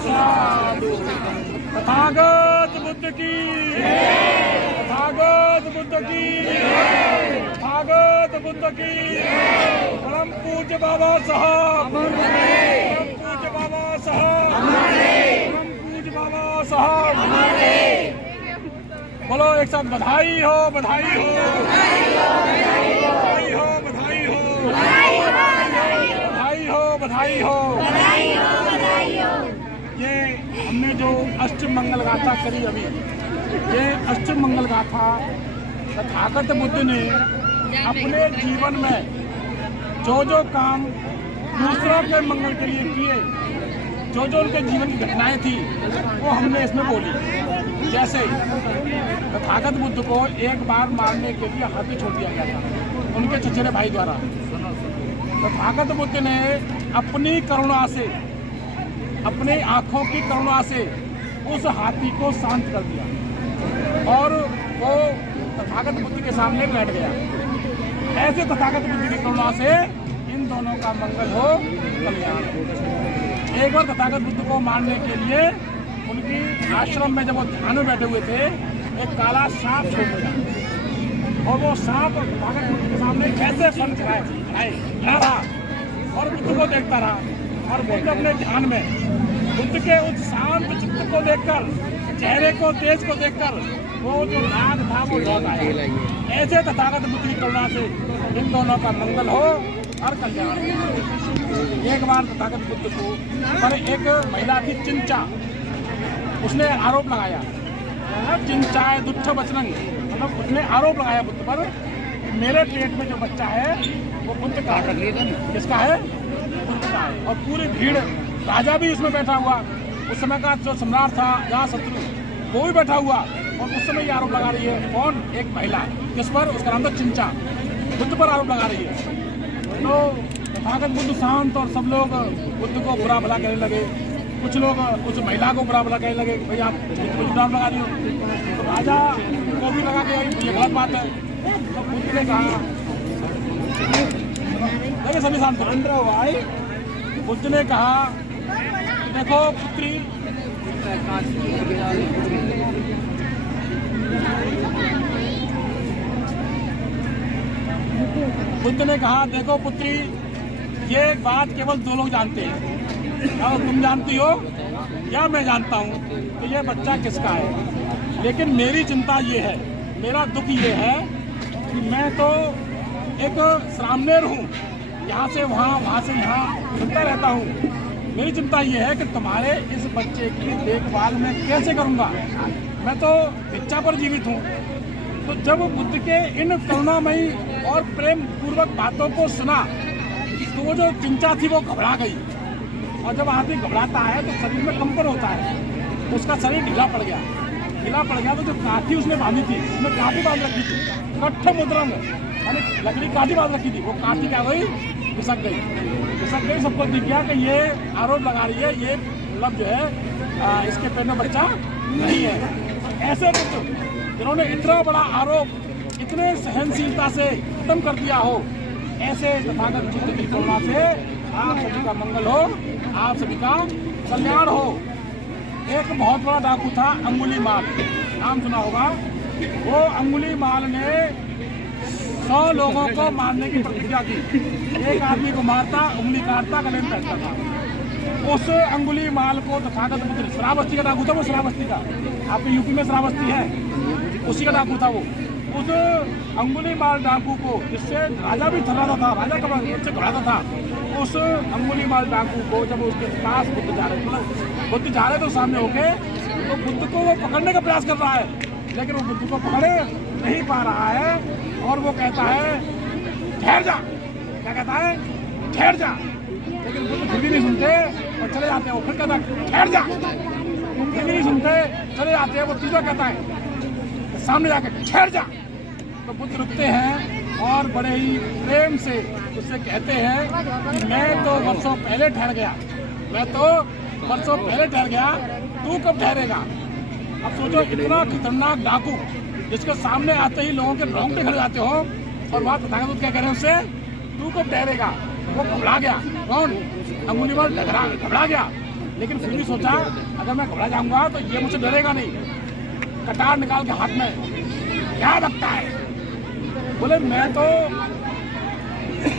साधु। तथागत बुद्ध की, तथागत बुद्ध की, तथागत बुद्ध की। परम पूज्य बाबा साहब, परम पूज्य बाबा साहब, परम पूज्य बाबा साहब। बोलो एक साथ बधाई हो, बधाई हो, बधाई हो, बधाई हो, बधाई हो, बधाई हो। ये हमने जो अष्टम मंगल गाथा करी अभी, ये अष्टम मंगल गाथा तथागत बुद्ध ने अपने जीवन में जो जो काम दूसरों के मंगल के लिए किए, जो जो उनके जीवन की घटनाएं थी, वो हमने इसमें बोली। जैसे तथागत बुद्ध को एक बार मारने के लिए हाथी छोड़ दिया गया था उनके चचेरे भाई द्वारा। तथागत बुद्ध ने अपनी करुणा से, अपनी आंखों की करुणा से उस हाथी को शांत कर दिया और वो तथागत बुद्ध के सामने बैठ गया। ऐसे तथागत बुद्ध की करुणा से इन दोनों का मंगल हो, कल्याण हो। एक बार तथागत बुद्ध को मारने के लिए उनकी आश्रम में जब वो ध्यान में बैठे हुए थे, एक काला सांप छोड़ दिया और वो सांप तथागत बुद्ध के सामने कैसे फन खड़ा रहा और बुद्ध को देखता रहा। और बुद्ध अपने ध्यान में बुद्ध के उस शांत चित्त को देखकर, चेहरे को, तेज को देखकर वो जो राग था वो लौट आया। ऐसे तथागत बुद्ध की करुणा से इन दोनों का मंगल हो और कल्याण हो। एक बार तथागत बुद्ध को पर एक महिला थी चिंचा, उसने आरोप लगाया, चिंचाए दुष्ट वचनंग, मतलब उसने आरोप लगाया बुद्ध पर, मेरे पेट में जो बच्चा है वो बुद्ध का है। किसका है? बुद्ध का है। और पूरी भीड़, राजा भी उसमें बैठा हुआ, उस समय का जो सम्राट था जहाँ शत्रु, वो भी बैठा हुआ और उस समय ये आरोप लगा रही है। कौन? एक महिला, किस पर? उसका नाम था चिंचा, बुद्ध पर आरोप लगा रही है। तो तथागत बुद्ध शांत और सब लोग बुद्ध को बुरा भला कहने लगे। कुछ लोग उस महिला को बुरा भला कहने लगे, भाई आप कुछ नाम लगा रही हो। तो राजा को भी लगा के ये गलत बात है। तो बुद्ध ने कहा, देखिए सभी शांत रहो भाई। बुद्ध ने कहा, देखो पुत्री, बुद्ध ने कहा, देखो पुत्री, ये बात केवल दो लोग जानते हैं, और तुम जानती हो या मैं जानता हूँ तो ये बच्चा किसका है। लेकिन मेरी चिंता ये है, मेरा दुख ये है कि मैं तो एक श्रामणेर हूँ, यहाँ से वहाँ, वहाँ से यहाँ चलता रहता हूँ। मेरी चिंता ये है कि तुम्हारे इस बच्चे की देखभाल मैं कैसे करूँगा। मैं तो भिक्षा पर जीवित हूँ। तो जब बुद्ध के इन करुणामयी और प्रेम पूर्वक बातों को सुना तो वो जो चिंचा थी वो घबरा गई। और जब आदमी घबराता है तो शरीर में कंपन होता है, तो उसका शरीर ढीला पड़ गया। ढीला पड़ गया तो जो काठी उसने बांधी थी, उसने काठी बांध रखी थी, कट्ठ मुद्रम, यानी लकड़ी काठी बांध रखी थी, वो काठी क्या गई? घिसक गई। सबको दिख गया कि ये आरोप लगा रही है, ये मतलब जो है इसके पेट में बच्चा नहीं है। ऐसे जिन्होंने इतना बड़ा आरोप इतने सहनशीलता से खत्म कर दिया हो, ऐसे तथागत बुद्ध की करुणा से आप सभी का मंगल हो, आप सभी का कल्याण हो। एक बहुत बड़ा डाकू था अंगुलीमाल, नाम सुना होगा। वो अंगुलीमाल ने 100 लोगों को मारने की प्रतिज्ञा की। एक आदमी को मारता, उंगली काटता, गले में बैठता था। उस अंगुलीमाल को तथागत बुद्ध, श्रावस्ती का डाकू था वो, श्रावस्ती का, आपके यूपी में श्रावस्ती है, उसी का डाकू था वो। उस अंगुलीमाल डाकू को, जिससे राजा भी थर्राता था, राजा कब उससे घबराता था, उस अंगुलीमाल डाकू को जब उसके पास बुद्ध जा रहे तो सामने होके तो बुद्ध को वो पकड़ने का प्रयास कर रहा है, लेकिन वो बुद्ध को पकड़े नहीं पा रहा है। और वो कहता है, ठहर जा। क्या कहता है? ठहर जा। लेकिन बुद्ध फिर भी नहीं सुनते और चले जाते हैं। वो फिर कहता है, ठहर जा। फिर भी नहीं सुनते, चले जाते हैं। वो तीसरा कहता है, सामने जाके ठहर जा। तो बुद्ध रुकते हैं और बड़े ही प्रेम से उससे कहते हैं कि मैं तो वर्षों पहले ठहर गया, तू कब ठहरेगा। अब सोचो, इतना खतरनाक डाकू जिसके सामने आते ही लोगों के रोंगटे खड़े जाते हो, और वहाँ तथागत क्या कह रहे हैं उससे, तू कब ठहरेगा। वो घबरा गया। कौन? अंगुलीमाल घबरा गया। लेकिन फिर भी सोचा अगर मैं घबरा जाऊंगा तो ये मुझसे डरेगा नहीं। कटार निकाल के हाथ में, क्या लगता है? बोले मैं तो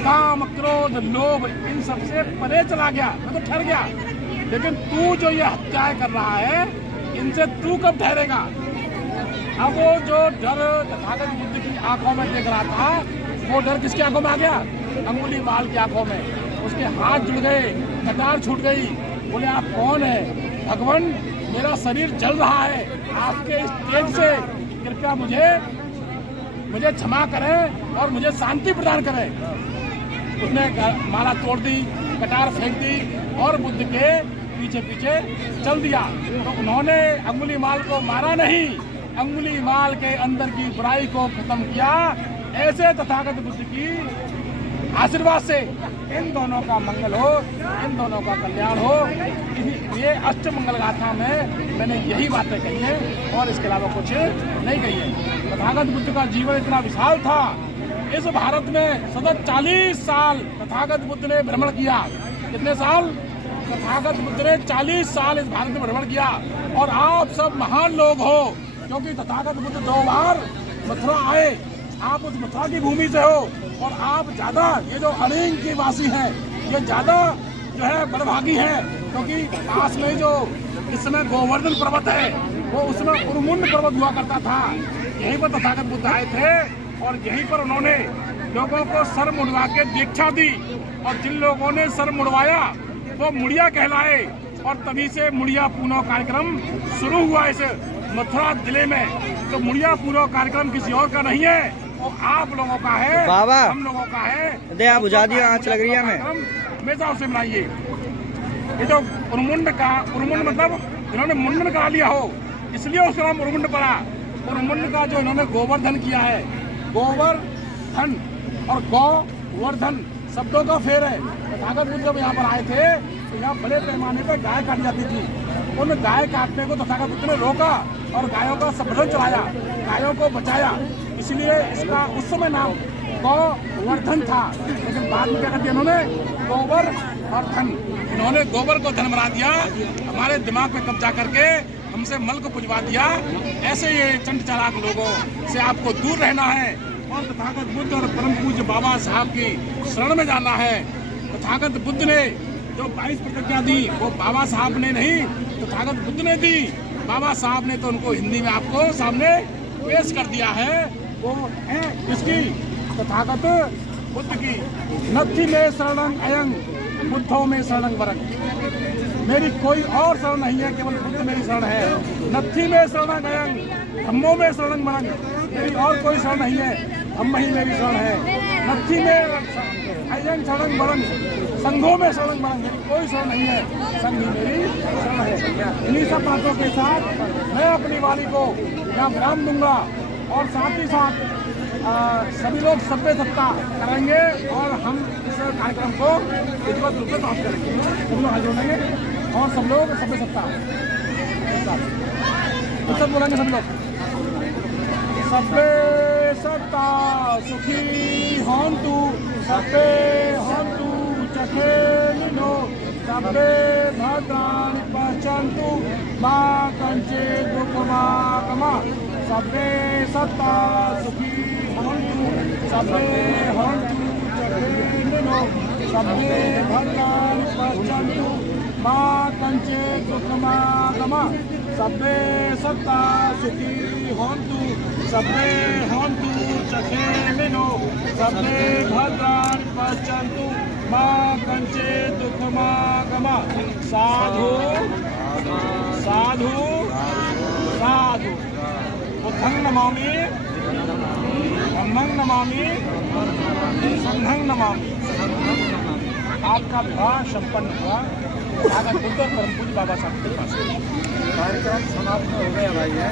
काम, क्रोध, लोभ इन सबसे परे चला गया, मैं तो ठहर गया। लेकिन तू जो ये हत्याएं कर रहा है, इनसे तू कब ठहरेगा? अब वो जो डर तथागत बुद्ध की आंखों में देख रहा था, वो डर किसकी आंखों में आ गया? अंगुलीमाल की आंखों में। उसके हाथ जुड़ गए, कटार छूट गई। बोले आप कौन है? भगवान, मेरा शरीर जल रहा है आपके इस तेज से, कृपया मुझे क्षमा करें और मुझे शांति प्रदान करें। उसने माला तोड़ दी, कटार फेंक दी और बुद्ध के पीछे पीछे चल दिया। तो उन्होंने अंगुलीमाल को मारा नहीं, अंगुलीमाल के अंदर की बुराई को खत्म किया। ऐसे तथागत बुद्ध की आशीर्वाद से इन दोनों का मंगल हो, इन दोनों का कल्याण हो। ये अष्टमंगल गाथा में मैंने यही बातें कही हैं और इसके अलावा कुछ नहीं कही है। तथागत बुद्ध का जीवन इतना विशाल था, इस भारत में सतत 40 साल तथागत बुद्ध ने भ्रमण किया। कितने साल? तथागत बुद्ध ने 40 साल इस भारत में भ्रमण किया। और आप सब महान लोग हो, क्योंकि तथागत बुद्ध 2 बार मथुरा आए। आप उस मथुरा की भूमि से हो और आप ज्यादा, ये जो अड़िंग की वासी हैं, ये ज्यादा जो है बड़भागी हैं, क्योंकि पास में जो इस समय गोवर्धन पर्वत है, वो उसमें उर्मुंड पर्वत हुआ करता था। यहीं पर तथागत बुद्ध आए थे और यहीं पर उन्होंने लोगों को सर मुड़वा के दीक्षा दी। और जिन लोगों ने सर मुड़वाया वो मुड़िया कहलाए। और तभी से मुड़िया पूनो कार्यक्रम शुरू हुआ इस मथुरा जिले में। तो मुड़िया पूनो कार्यक्रम किसी और का नहीं है, वो आप लोगों का है, बाबा हम लोगों का है। दे आप बुझा दिया, आँच लग रही है हमें। हमेशा उसे मनाइए। ये जो उर्मुंड मतलब इन्होंने मुंडन करा लिया हो, इसलिए उसका नाम उर्मुंड पड़ा। उर्मुंड का जो इन्होंने गोवर्धन किया है, गोवर्धन और गोवर्धन शब्दों का फेर है। तथागत बुद्ध जब यहाँ पर आए थे तो यहाँ बड़े पैमाने पर गाय काटी जाती थी। उन गाय काटने को तथागत बुद्ध ने रोका और गायों का संवर्धन चलाया, गायों को बचाया। इसलिए इसका उस समय नाम गोवर्धन था। लेकिन बाद में क्या कर दिया इन्होंने? गोवर्धन। इन्होंने गोबर को धन बना दिया, हमारे दिमाग पे कब्जा करके हमसे मल को पुजवा दिया। ऐसे ये चंड चालाक लोगों से आपको दूर रहना है और तथागत बुद्ध और परम पूज्य बाबा साहब की शरण में जाना है। तथागत बुद्ध ने जो 22 प्रतिज्ञा दी, वो बाबा साहब ने नहीं, तथागत बुद्ध ने दी। बाबा साहब ने तो उनको हिंदी में आपको सामने पेश कर दिया है। वो है इसकी, तथागत बुद्ध की। नत्थि में शरणं अयं बुद्धो में शरणं वरं। मेरी कोई और शरण नहीं है, केवल बुद्ध मेरी शरण है। नत्थि में शरणं अयं धम्मो में शरणं वरं। मेरी और कोई शरण नहीं है, धम्म ही मेरी शरण है। नत्थि में अयं शरणं वरं, संघों में शरणं वरं। मेरी कोई शरण नहीं है, संघ ही मेरी शरण है। इन्हीं सब बातों के साथ मैं अपनी वाणी को यहाँ विराम दूंगा और साथ ही साथ सभी लोग सभ्य सत्ता करेंगे और हम इस कार्यक्रम को विधिवत रूप से समाप्त करेंगे। सभी लोग हाथ जोड़ेंगे और सब लोग सभ्य सत्ता सब बोलेंगे। सभी लोग सभ्य सत्ता सुखी होन्तु, सभ्य होन्तु चखेलिनो, सभ्य भद्राणि पश्यन्तु मा कञ्चित् दुःखमागमः। सभ्य सत्ता सुखी होन्तु, सभ्य होन्तु चखेलिनो, सभ्य भद्राणि पश्यन्तु मा कञ्चित् दुःखमागमः। सभ्य सत्ता सुखी होन्तु, सभ्य होन्तु चखेलिनो, सभ्य भद्राणि पश्यन्तु मा कञ्चित् दुःखमागमः। साधु साधु साधु। बुद्धं नमामि, धम्मं नमामि, संघं नमामि। आपका विवाह संपन्न हुआ तथागत बुद्ध और परम पूज्य बाबा साहब के पास। कार्यक्रम समाप्त हो गया भाई है।